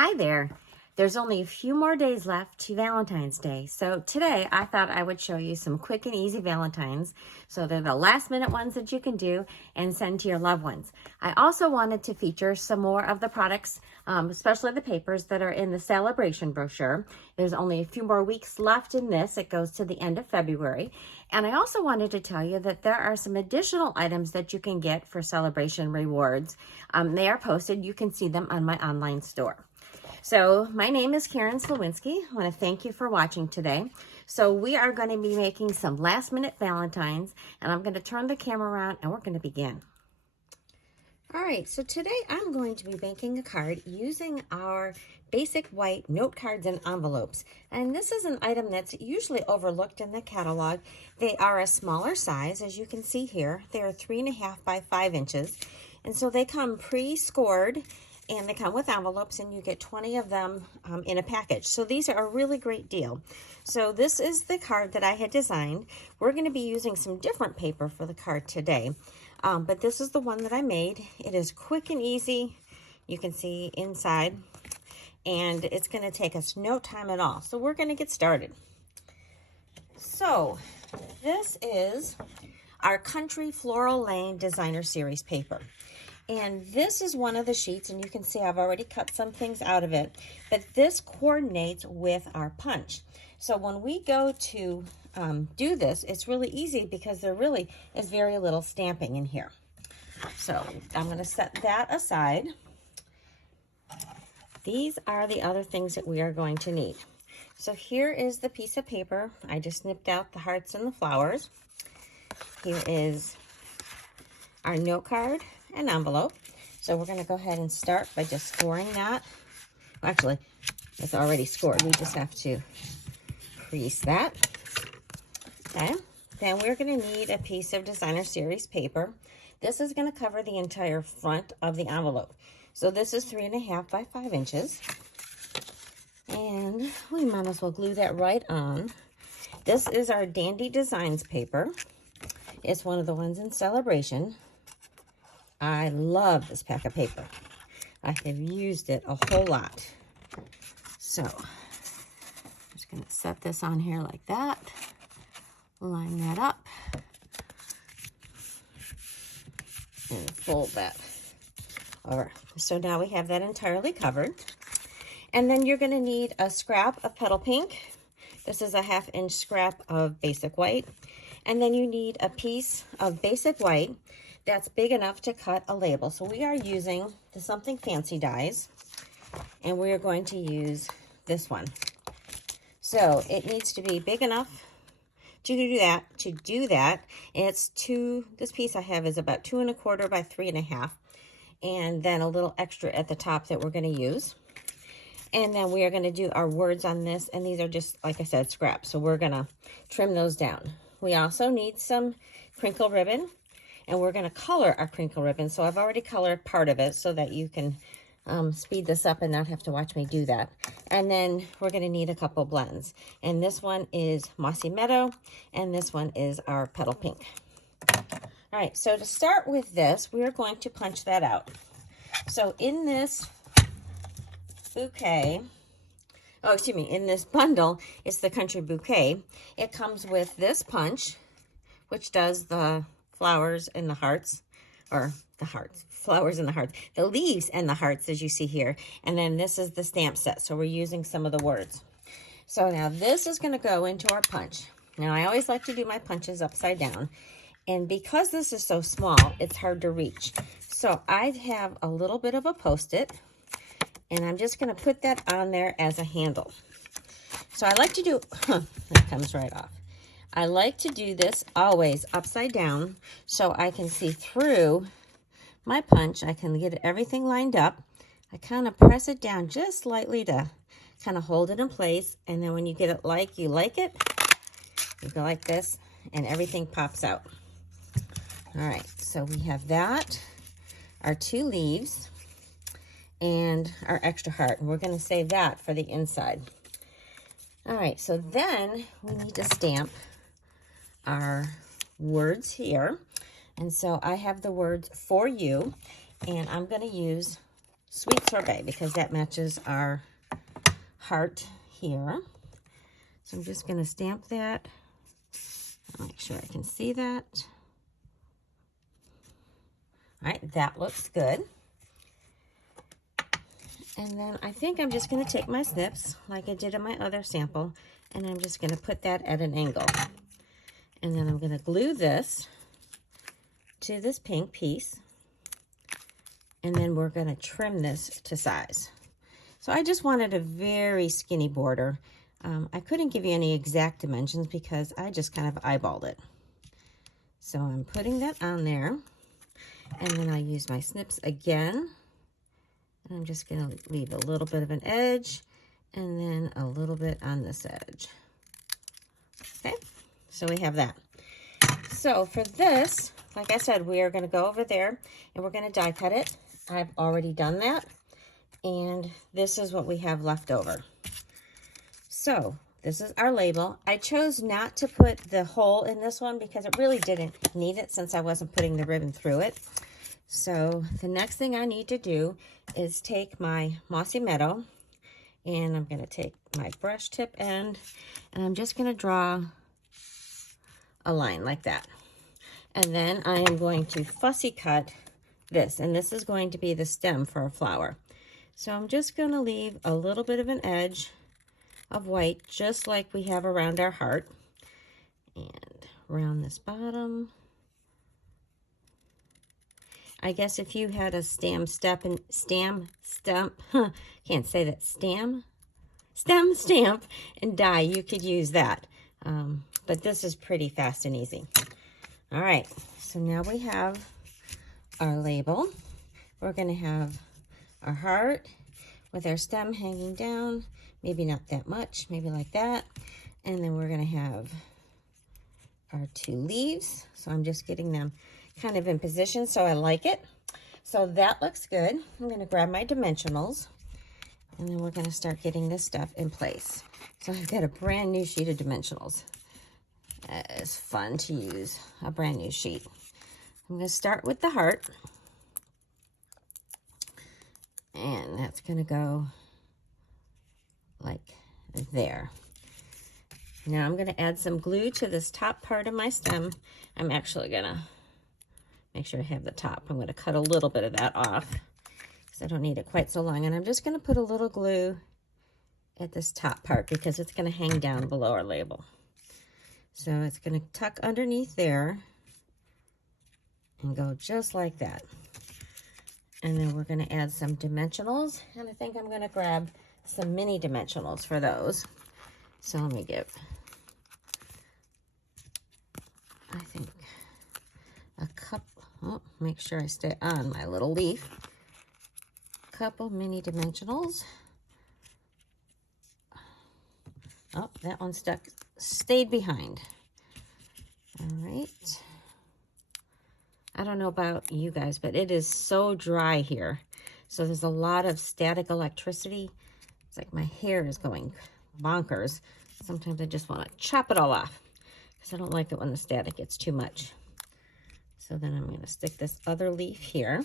Hi there. There's only a few more days left to Valentine's Day. So today I thought I would show you some quick and easy Valentines. So they're the last minute ones that you can do and send to your loved ones. I also wanted to feature some more of the products, especially the papers that are in the Sale-a-bration brochure. There's only a few more weeks left in this. It goes to the end of February. And I also wanted to tell you that there are some additional items that you can get for Sale-a-bration rewards. They are posted. You can see them on my online store. So my name is Karen Slawinski. I want to thank you for watching today. So we are going to be making some last minute Valentines, and I'm going to turn the camera around and we're going to begin. All right, so today I'm going to be making a card using our basic white note cards and envelopes. And this is an item that's usually overlooked in the catalog. They are a smaller size, as you can see here. They are 3.5 by 5 inches. And so they come pre-scored, and they come with envelopes, and you get 20 of them in a package. So these are a really great deal. So this is the card that I had designed. We're going to be using some different paper for the card today. But this is the one that I made. It is quick and easy. You can see inside. And it's going to take us no time at all. So we're going to get started. So this is our Country Floral Lane Designer Series paper. And this is one of the sheets, and you can see I've already cut some things out of it, but this coordinates with our punch. So when we go to do this, it's really easy because there really is very little stamping in here. So I'm going to set that aside. These are the other things that we are going to need. So here is the piece of paper. I just snipped out the hearts and the flowers. Here is our note card and envelope. So we're going to go ahead and start by just scoring that. Well, actually, it's already scored. We just have to crease that. Okay. Then we're going to need a piece of Designer Series paper. This is going to cover the entire front of the envelope. So this is 3.5 by 5 inches. And we might as well glue that right on. This is our Dandy Designs paper. It's one of the ones in Sale-a-bration. I love this pack of paper. I have used it a whole lot. So, I'm just going to set this on here like that. Line that up. And fold that over. So now we have that entirely covered. And then you're going to need a scrap of petal pink. This is a 1/2 inch scrap of basic white. And then you need a piece of basic white that's big enough to cut a label. So we are using the Something Fancy dies, and we are going to use this one. So it needs to be big enough to do that. It's this piece I have is about 2.25 by 3.5, and then a little extra at the top that we're going to use. And then we are going to do our words on this, and these are just, like I said, scraps. So we're going to trim those down. We also need some crinkle ribbon, and we're going to color our crinkle ribbon. So I've already colored part of it so that you can speed this up and not have to watch me do that. And then we're going to need a couple blends. And this one is Mossy Meadow, and this one is our Petal Pink. All right, so to start with this, we're going to punch that out. So in this bouquet, in this bundle, it's the Country Bouquet. It comes with this punch, which does the flowers and the hearts, or the hearts, flowers and the hearts, the leaves and the hearts, as you see here. And then this is the stamp set. So we're using some of the words. So now this is going to go into our punch. Now I always like to do my punches upside down. And because this is so small, it's hard to reach. So I have a little bit of a Post-it, and I'm just going to put that on there as a handle. So I like to do, it comes right off. I like to do this always upside down so I can see through my punch. I can get everything lined up. I kind of press it down just slightly to kind of hold it in place. And then when you get it like you like it, you go like this and everything pops out. All right, so we have that, our 2 leaves, and our extra heart. And we're going to save that for the inside. All right, so then we need to stamp our words here. And so I have the words For You, and I'm going to use sweet sorbet because that matches our heart here. So I'm just going to stamp that. I'll make sure I can see that. All right, that looks good. And then I think I'm just going to take my snips like I did in my other sample, and I'm just going to put that at an angle. And then I'm going to glue this to this pink piece. And then we're going to trim this to size. So I just wanted a very skinny border. I couldn't give you any exact dimensions because I just kind of eyeballed it. So I'm putting that on there. And then I use my snips again. And I'm just going to leave a little bit of an edge and then a little bit on this edge. Okay, so we have that. So for this, like I said, we are going to go over there and we're going to die cut it. I've already done that. And this is what we have left over. So this is our label. I chose not to put the hole in this one because it really didn't need it since I wasn't putting the ribbon through it. So the next thing I need to do is take my Mossy Meadow, and I'm going to take my brush tip end, and I'm just going to draw a line like that. And then I am going to fussy cut this, and this is going to be the stem for a flower. So I'm just going to leave a little bit of an edge of white, just like we have around our heart, and around this bottom. I guess if you had a stem, stamp, and die, you could use that. But this is pretty fast and easy. All right, so now we have our label. We're going to have our heart with our stem hanging down, maybe not that much, maybe like that. And then we're going to have our two leaves. So I'm just getting them kind of in position so I like it. So that looks good. I'm going to grab my dimensionals, and then we're going to start getting this stuff in place. So I've got a brand new sheet of dimensionals. It's fun to use a brand new sheet. I'm going to start with the heart, and that's going to go like there. Now I'm going to add some glue to this top part of my stem. I'm actually going to make sure I have the top. I'm going to cut a little bit of that off because I don't need it quite so long. And I'm just going to put a little glue at this top part because it's going to hang down below our label. So it's going to tuck underneath there and go just like that. And then we're going to add some dimensionals. And I think I'm going to grab some mini dimensionals for those. So let me give, I think, a couple. Oh, make sure I stay on my little leaf. Couple mini dimensionals. Oh, that one stayed behind. All right. I don't know about you guys, but it is so dry here. So there's a lot of static electricity. It's like my hair is going bonkers. Sometimes I just want to chop it all off because I don't like it when the static gets too much. So then I'm going to stick this other leaf here.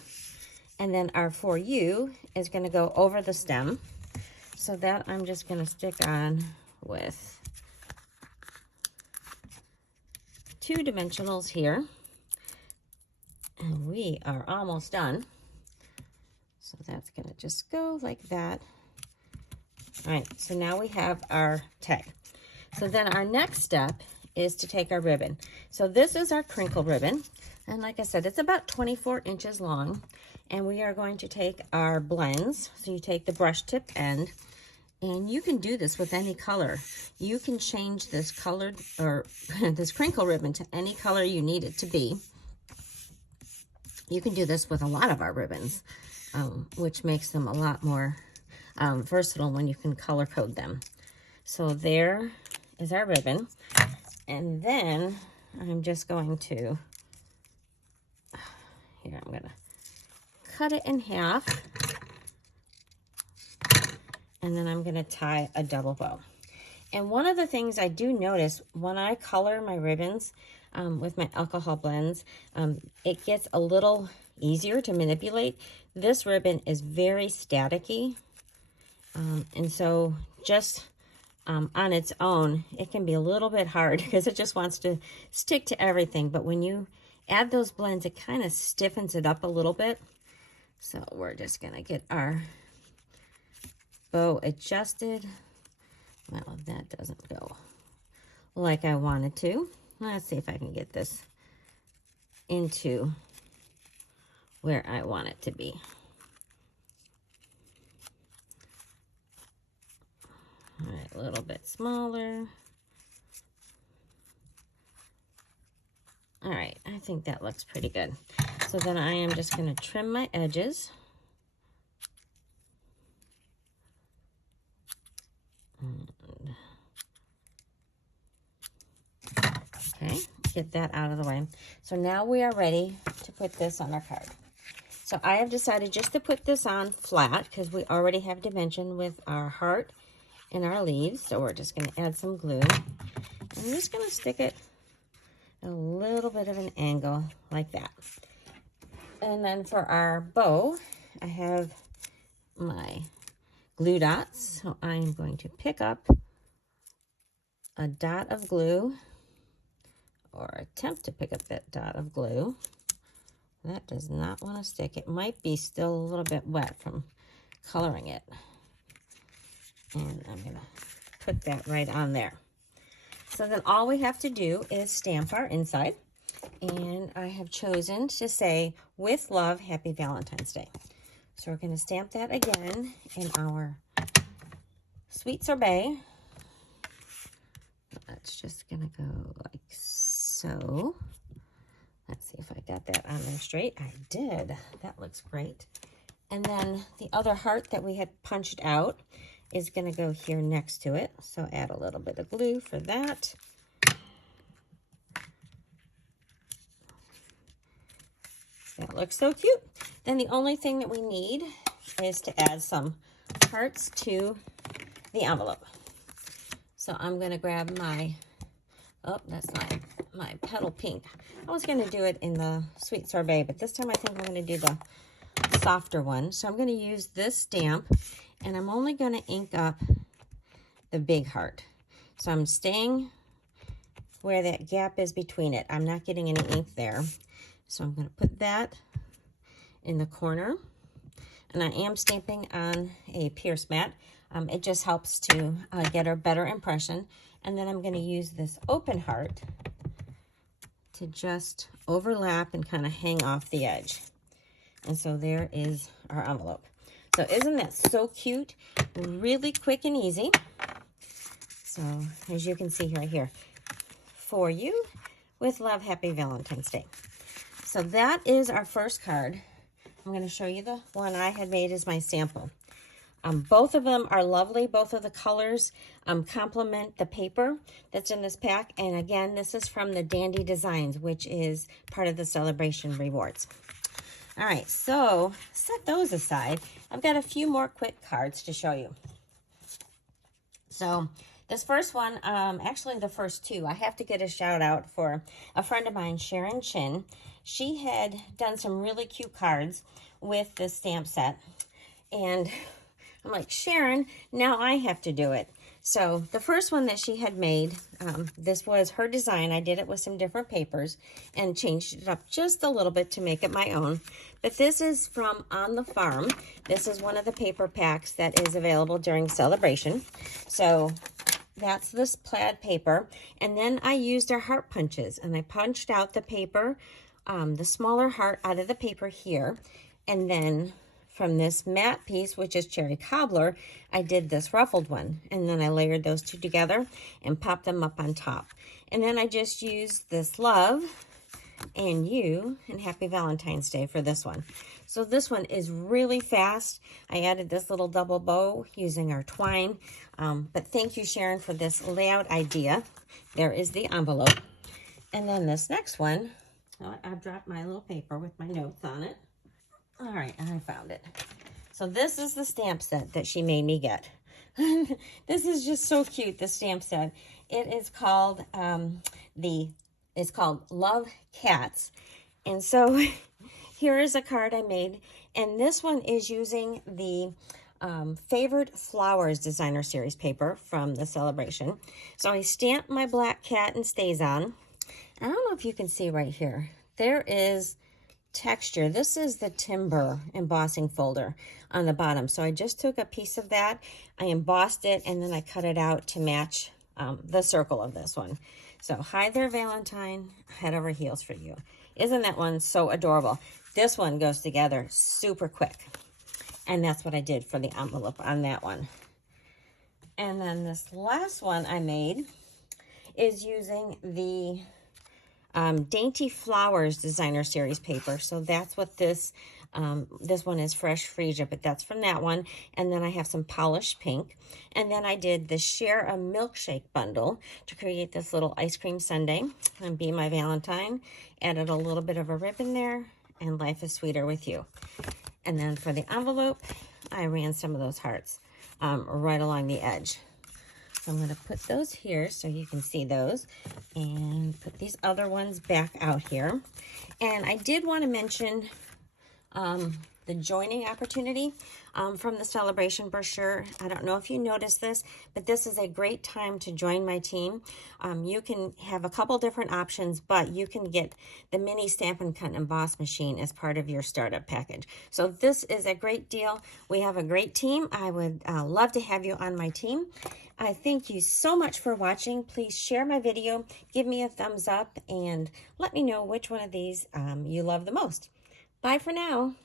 And then our For You is going to go over the stem. So that I'm just going to stick on with 2 dimensionals here. And we are almost done. So that's going to just go like that. All right, so now we have our tag. So then our next step is to take our ribbon. So this is our crinkle ribbon. And like I said, it's about 24 inches long. And we are going to take our blends. So you take the brush tip end, and you can do this with any color. You can change this colored or this crinkle ribbon to any color you need it to be. You can do this with a lot of our ribbons, which makes them a lot more versatile when you can color code them. So there is our ribbon. And then I'm just going to, here, I'm going to cut it in half. And then I'm going to tie a double bow. And one of the things I do notice when I color my ribbons with my alcohol blends, it gets a little easier to manipulate. This ribbon is very staticky. And so just on its own, it can be a little bit hard because it just wants to stick to everything. But when you add those blends, it kind of stiffens it up a little bit. So we're just going to get our bow adjusted. Well, that doesn't go like I wanted to. Let's see if I can get this into where I want it to be. All right, a little bit smaller. All right, I think that looks pretty good. So then I am just going to trim my edges. Okay, get that out of the way. So now we are ready to put this on our card. So I have decided just to put this on flat because we already have dimension with our heart and our leaves. So we're just going to add some glue. I'm just going to stick it a little bit of an angle like that. And then for our bow, I have my glue dots. So I'm going to pick up a dot of glue, or attempt to pick up that dot of glue. That does not want to stick. It might be still a little bit wet from coloring it. And I'm going to put that right on there. So then all we have to do is stamp our inside. And I have chosen to say, with love, Happy Valentine's Day. So we're going to stamp that again in our sweet sorbet. That's just going to go like so. Let's see if I got that on there straight. I did. That looks great. And then the other heart that we had punched out is going to go here next to it. So add a little bit of glue for that. That looks so cute. Then the only thing that we need is to add some hearts to the envelope. So I'm going to grab my, oh, that's my petal pink. I was going to do it in the sweet sorbet, but this time I think I'm going to do the softer one. So I'm going to use this stamp, and I'm only going to ink up the big heart. So I'm staying where that gap is between it. I'm not getting any ink there. So I'm going to put that in the corner. And I am stamping on a pierce mat. It just helps to get a better impression. And then I'm going to use this open heart to just overlap and kind of hang off the edge. And so there is our envelope. So isn't that so cute? Really quick and easy. So as you can see right here, for you, with love, Happy Valentine's Day. So that is our first card. I'm going to show you the one I had made as my sample. Both of them are lovely. Both of the colors complement the paper that's in this pack. And again, this is from the Dandy Designs, which is part of the Sale-a-bration rewards. All right, so set those aside. I've got a few more quick cards to show you. So this first one, actually the first two, I have to get a shout out for a friend of mine, Sharon Chin. She had done some really cute cards with the stamp set. And I'm like, Sharon, now I have to do it. So the first one that she had made, this was her design. I did it with some different papers and changed it up just a little bit to make it my own. But this is from On the Farm. This is one of the paper packs that is available during Sale-a-bration. So that's this plaid paper. And then I used our heart punches, and I punched out the paper, the smaller heart out of the paper here. And then from this matte piece, which is Cherry Cobbler, I did this ruffled one. And then I layered those two together and popped them up on top. And then I just used this love and you and Happy Valentine's Day for this one. So this one is really fast. I added this little double bow using our twine. But thank you, Sharon, for this layout idea. There is the envelope. And then this next one, oh, I've dropped my little paper with my notes on it. All right, I found it. So this is the stamp set that she made me get. This is just so cute, the stamp set. It is called it's called Love Cats. And so here is a card I made, and this one is using the Favored Flowers Designer Series paper from the Sale-a-bration. So I stamped my black cat and stays on. I don't know if you can see right here. There is texture. This is the timber embossing folder on the bottom. So I just took a piece of that, I embossed it, and then I cut it out to match the circle of this one. So hi there, Valentine, head over heels for you. Isn't that one so adorable? This one goes together super quick. And that's what I did for the envelope on that one. And then this last one I made is using the Dainty Flowers Designer Series paper. So that's what this one is, Fresh Freesia, but that's from that one. And then I have some polished pink. And then I did the Share a Milkshake bundle to create this little ice cream sundae and Be My Valentine. Added a little bit of a ribbon there, and Life is Sweeter with You. And then for the envelope, I ran some of those hearts right along the edge. So I'm going to put those here so you can see those, and put these other ones back out here. And I did want to mention the joining opportunity from the Sale-a-bration brochure. I don't know if you noticed this, but this is a great time to join my team. You can have a couple different options, but you can get the Mini Stampin Cut Emboss machine as part of your startup package. So this is a great deal. We have a great team. I would love to have you on my team. I thank you so much for watching. Please share my video, give me a thumbs up, and let me know which one of these you love the most. Bye for now.